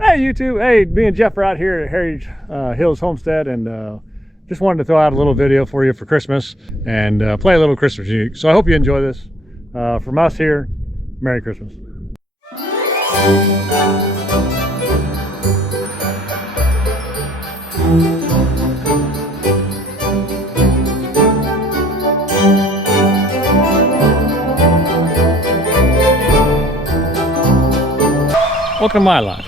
Hey YouTube, hey, me and Jeff are out here at Herrington Hills Homestead, and just wanted to throw out a little video for you for Christmas and play a little Christmas music. So I hope you enjoy this. From us here, Merry Christmas. Welcome to my life.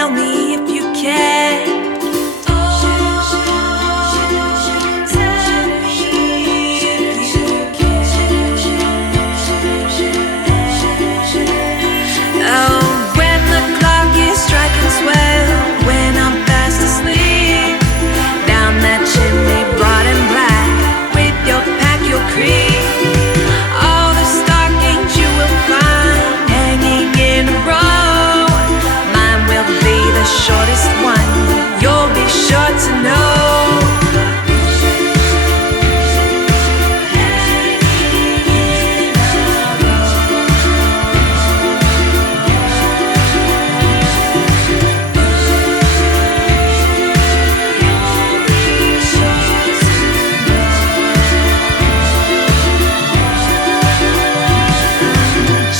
tell me if you can. Oh, when the clock is striking 12, when I'm fast asleep, down that chimney broad and black, with your pack, your creep, all the stockings you will find hanging in a row. Mine will be the shortest one, you'll be sure to know.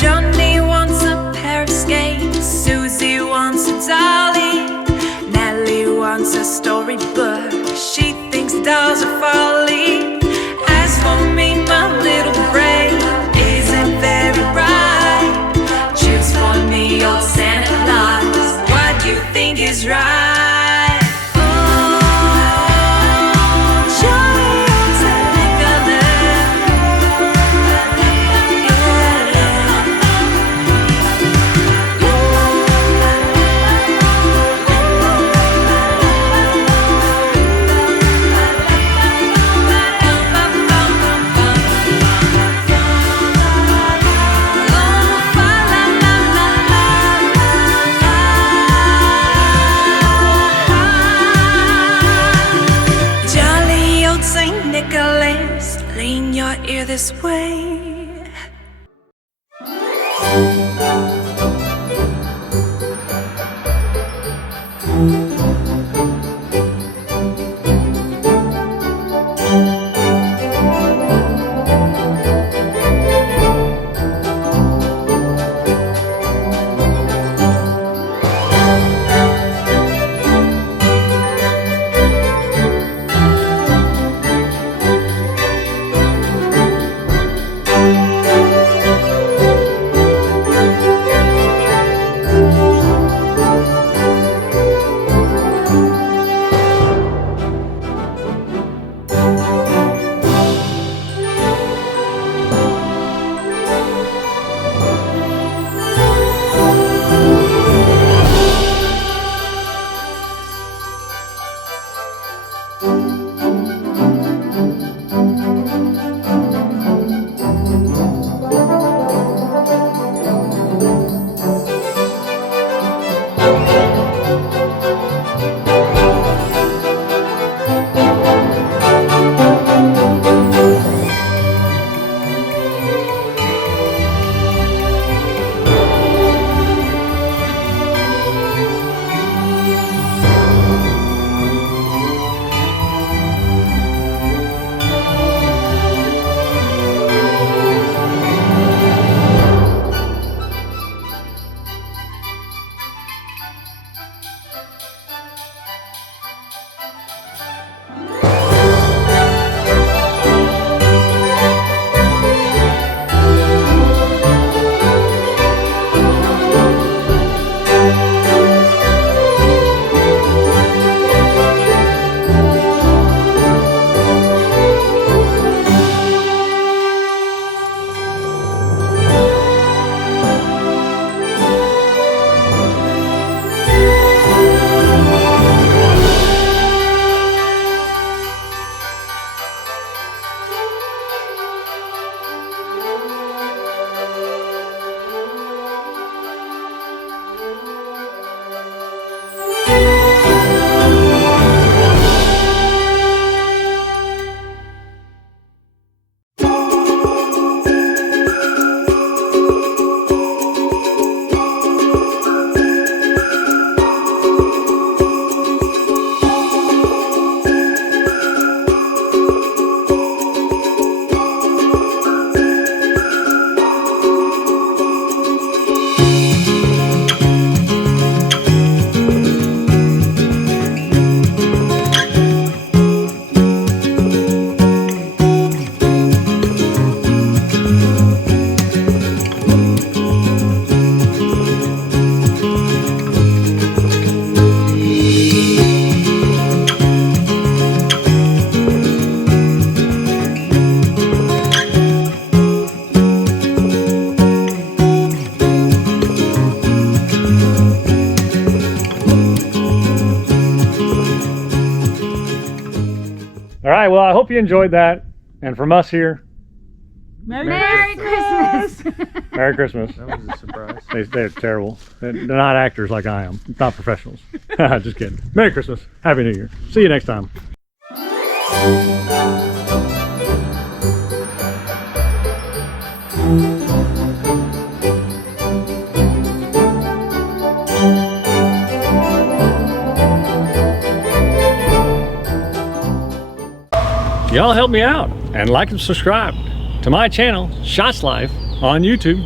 Johnny wants a pair of skates, Susie wants a dolly, Nellie wants a storybook, she thinks dolls are folly. As for me, my little brain isn't very bright. Choose for me, old Santa Claus, what you think is right. Oh, jolly old Santa Jolly old Saint Nicholas, lean your ear this way. All right, well, I hope you enjoyed that. And from us here, Merry Christmas. Merry Christmas. That was a surprise. They're terrible. They're not actors like I am. Not professionals. Just kidding. Merry Christmas. Happy New Year. See you next time. Y'all help me out and like and subscribe to my channel, Shots Life, on YouTube.